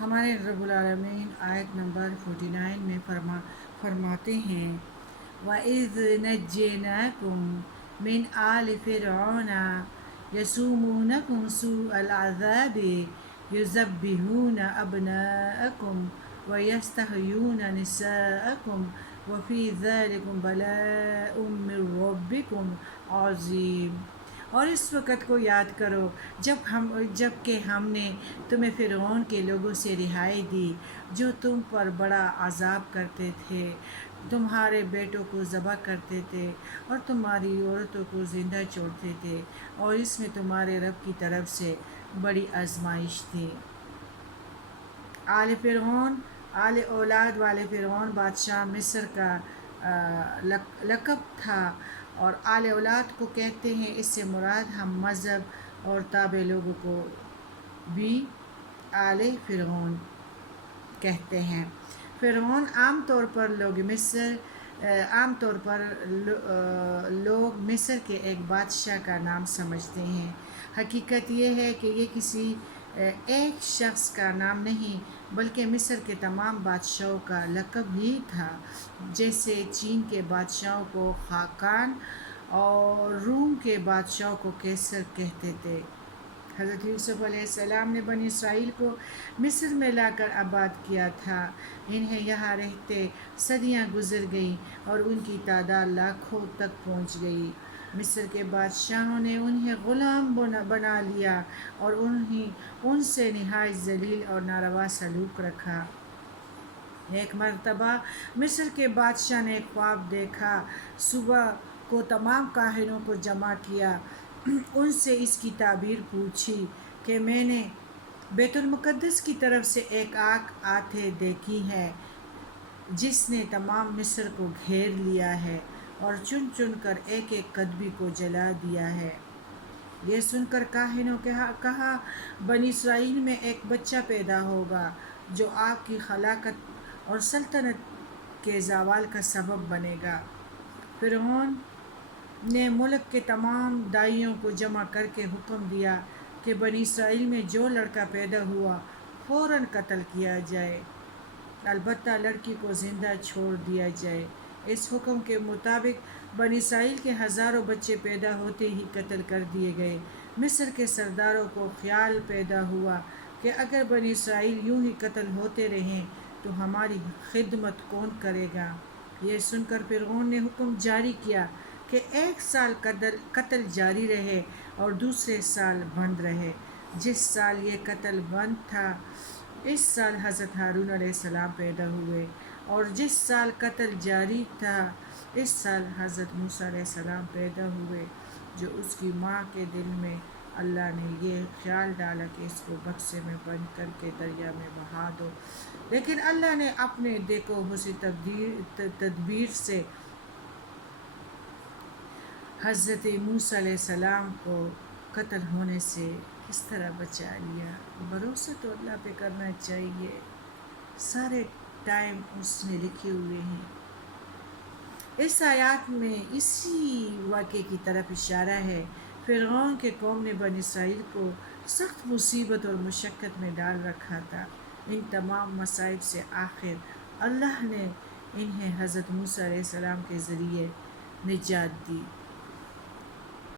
ہمارے رب العالمین آیت نمبر 49 میں فرماتے ہیں وَإِذْ نَجَّيْنَاكُمْ مِنْ آلِ فِرْعَوْنَ يَسُومُونَكُمْ سُوءَ الْعَذَابِ يُذَبِّحُونَ أَبْنَاءَكُمْ وَيَسْتَحْيُونَ نِسَاءَكُمْ وَفِي ذَلِكُمْ بَلَاءٌ مِّن رَّبِّكُمْ عَظِيمٌ۔ اور اس وقت کو یاد کرو جب کہ ہم نے تمہیں فرعون کے لوگوں سے رہائی دی جو تم پر بڑا عذاب کرتے تھے، تمہارے بیٹوں کو ذبح کرتے تھے اور تمہاری عورتوں کو زندہ چھوڑتے تھے، اور اس میں تمہارے رب کی طرف سے بڑی آزمائش تھی۔ آل فرعون، آل اولاد والے فرعون بادشاہ مصر کا لقب تھا، اور آل اولاد کو کہتے ہیں، اس سے مراد ہم مذہب اور تابع لوگوں کو بھی آل فرعون کہتے ہیں۔ فرعون عام طور پر لوگ مصر کے ایک بادشاہ کا نام سمجھتے ہیں۔ حقیقت یہ ہے کہ یہ کسی ایک شخص کا نام نہیں بلکہ مصر کے تمام بادشاہوں کا لقب ہی تھا، جیسے چین کے بادشاہوں کو خاقان اور روم کے بادشاہوں کو قیصر کہتے تھے۔ حضرت یوسف علیہ السلام نے بنی اسرائیل کو مصر میں لا کر آباد کیا تھا۔ انہیں یہاں رہتے صدیاں گزر گئیں اور ان کی تعداد لاکھوں تک پہنچ گئی۔ مصر کے بادشاہوں نے انہیں غلام بنا لیا اور ان سے نہایت ذلیل اور ناروا سلوک رکھا۔ ایک مرتبہ مصر کے بادشاہ نے ایک خواب دیکھا۔ صبح کو تمام کاہنوں کو جمع کیا، ان سے اس کی تعبیر پوچھی کہ میں نے بیت المقدس کی طرف سے ایک آگ آتے دیکھی ہے جس نے تمام مصر کو گھیر لیا ہے اور چن چن کر ایک ایک قدبی کو جلا دیا ہے۔ یہ سن کر کاہنوں کہا، بنی اسرائیل میں ایک بچہ پیدا ہوگا جو آپ کی خلافت اور سلطنت کے زوال کا سبب بنے گا۔ فرعون نے ملک کے تمام داعیوں کو جمع کر کے حکم دیا کہ بنی اسرائیل میں جو لڑکا پیدا ہوا فوراً قتل کیا جائے، البتہ لڑکی کو زندہ چھوڑ دیا جائے۔ اس حکم کے مطابق بنی اسرائیل کے ہزاروں بچے پیدا ہوتے ہی قتل کر دیے گئے۔ مصر کے سرداروں کو خیال پیدا ہوا کہ اگر بنی اسرائیل یوں ہی قتل ہوتے رہیں تو ہماری خدمت کون کرے گا؟ یہ سن کر فرعون نے حکم جاری کیا کہ 1 سال قتل جاری رہے اور دوسرے سال بند رہے۔ جس سال یہ قتل بند تھا اس سال حضرت ہارون علیہ السلام پیدا ہوئے، اور جس سال قتل جاری تھا اس سال حضرت موسیٰ علیہ السلام پیدا ہوئے، جو اس کی ماں کے دل میں اللہ نے یہ خیال ڈالا کہ اس کو بکسے میں بند کر کے دریا میں بہا دو، لیکن اللہ نے اپنے دیکھو حسن تدبیر سے حضرت موسیٰ علیہ السلام کو قتل ہونے سے اس طرح بچا لیا۔ بھروسہ تو اللہ پہ کرنا چاہیے، سارے ٹائم اس نے لکھے ہوئے ہیں۔ اس آیات میں اسی واقعے کی طرف اشارہ ہے۔ فرعون کے قوم نے بنی اسرائیل کو سخت مصیبت اور مشقت میں ڈال رکھا تھا۔ ان تمام مصائب سے آخر اللہ نے انہیں حضرت موسیٰ علیہ السلام کے ذریعے نجات دی۔